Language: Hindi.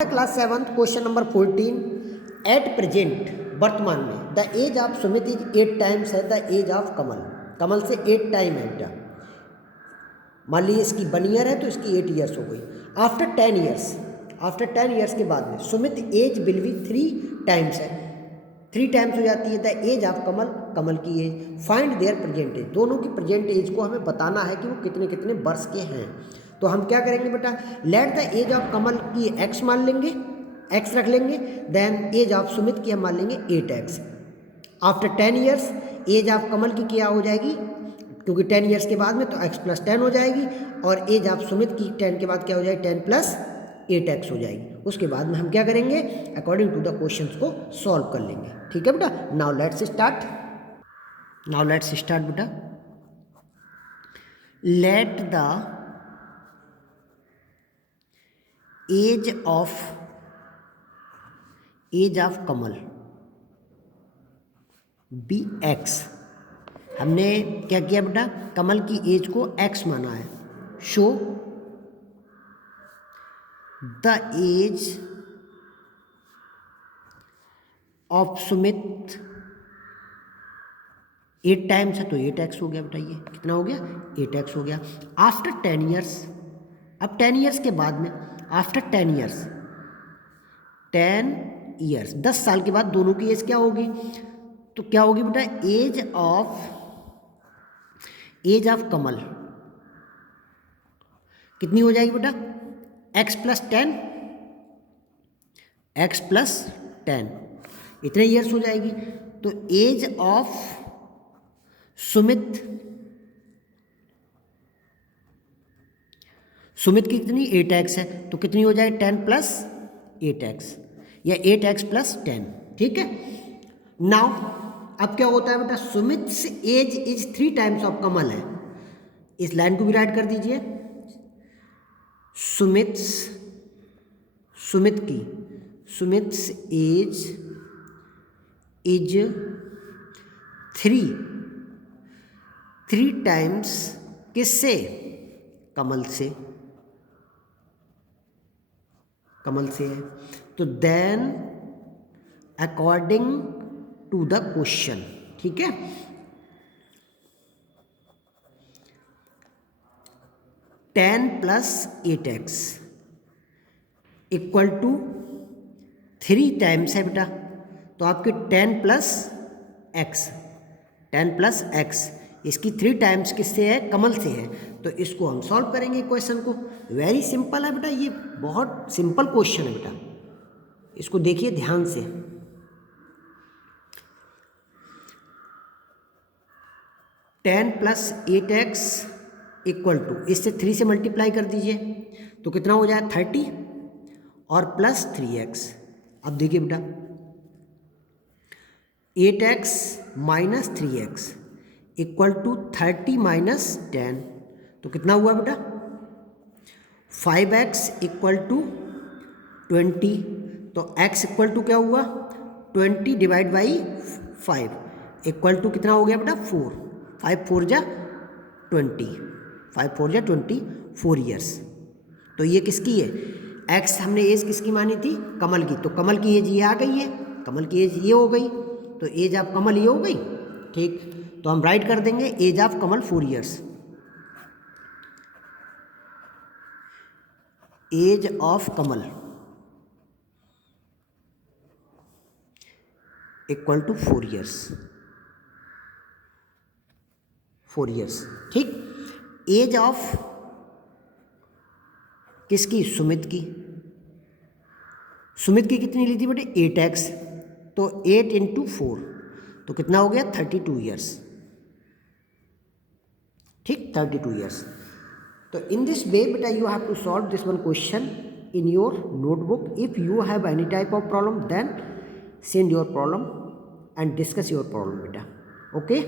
Class 7 question number 14 at present वर्तमान में the age of Sumit is 8 times है the age of Kamal. Kamal से 8 टाइम है बेटा। मान लीजिए इसकी 1 ईयर है तो इसकी 8 ईयर्स हो गई। आफ्टर 10 ईयर्स के बाद में Sumit age will be 3 times है, 3 टाइम्स हो जाती है the age of Kamal, Kamal की age. Find their present age, दोनों की प्रेजेंट एज को हमें बताना है कि वो कितने कितने वर्ष के हैं। तो हम क्या करेंगे बेटा, let the age of Kamal की एक्स मान लेंगे, एक्स रख लेंगे, देन एज ऑफ सुमित की हम मान लेंगे 8x। After 10 years age of Kamal की क्या हो जाएगी, क्योंकि 10 ईयर्स के बाद में तो x + 10 हो जाएगी, और एज ऑफ सुमित की 10 के बाद क्या हो जाएगी, 10 + 8x हो जाएगी। उसके बाद में हम क्या करेंगे, अकॉर्डिंग टू द क्वेश्चंस को सॉल्व कर लेंगे। ठीक है बेटा, नाउ लेट्स स्टार्ट बेटा। Let the age of Kamal be x। हमने क्या किया बेटा, कमल की एज को x माना है। So the age of Sumit 8 times है तो 8x हो गया बेटा। ये कितना हो गया, 8x हो गया। आफ्टर 10 ईयर्स, अब 10 ईयर्स के बाद में, आफ्टर 10 ईयर्स 10 साल के बाद दोनों की एज क्या होगी, तो क्या होगी बेटा, एज ऑफ कमल कितनी हो जाएगी बेटा, x + 10 इतने ईयर्स हो जाएगी। तो एज ऑफ सुमित की कितनी 8x है, तो कितनी हो जाएगी 10 + 8x या 8x + 10। ठीक है। नाउ अब क्या होता है बेटा, Sumit age is 3 times of Kamal है। इस लाइन को भी राइट कर दीजिए। सुमित एज इज 3 टाइम्स किससे, कमल से है। तो then according to the question, ठीक है, ten + 8x equal to 3 times है बेटा। तो आपके 10 + x इसकी 3 टाइम्स किससे है, कमल से है। तो इसको हम सॉल्व करेंगे क्वेश्चन को। वेरी सिंपल है बेटा, ये बहुत सिंपल क्वेश्चन है बेटा, इसको देखिए ध्यान से। 10 + 8x इक्वल टू, इससे 3 से मल्टीप्लाई कर दीजिए तो कितना हो जाए 30 और प्लस 3x। अब देखिए बेटा, 8x - 3x इक्वल टू 30 - 10 तो कितना हुआ बेटा, 5x इक्वल टू 20। तो x इक्वल टू क्या हुआ, 20 / 5 इक्वल टू कितना हो गया बेटा, 4। 5 × 4 = 20, 5 × 4 = 20, 4 ईयर्स। तो ये किसकी है, x हमने एज किसकी मानी थी, कमल की। तो कमल की एज ये आ गई है, कमल की एज ये हो गई, तो एज ऑफ कमल ये हो गई। ठीक, तो हम राइट कर देंगे age of Kamal 4 years. Age of Kamal equal to 4 years, 4 years. ठीक, एज ऑफ किसकी, सुमित की कितनी ली थी बेटे, 8x। तो 8 × 4 तो कितना हो गया, 32 ईयर्स। ठीक, 32 ईयर्स। तो इन दिस वे बेटा you have to solve this one question in your notebook. If you have any type of problem then send your problem and discuss your problem बेटा। ओके।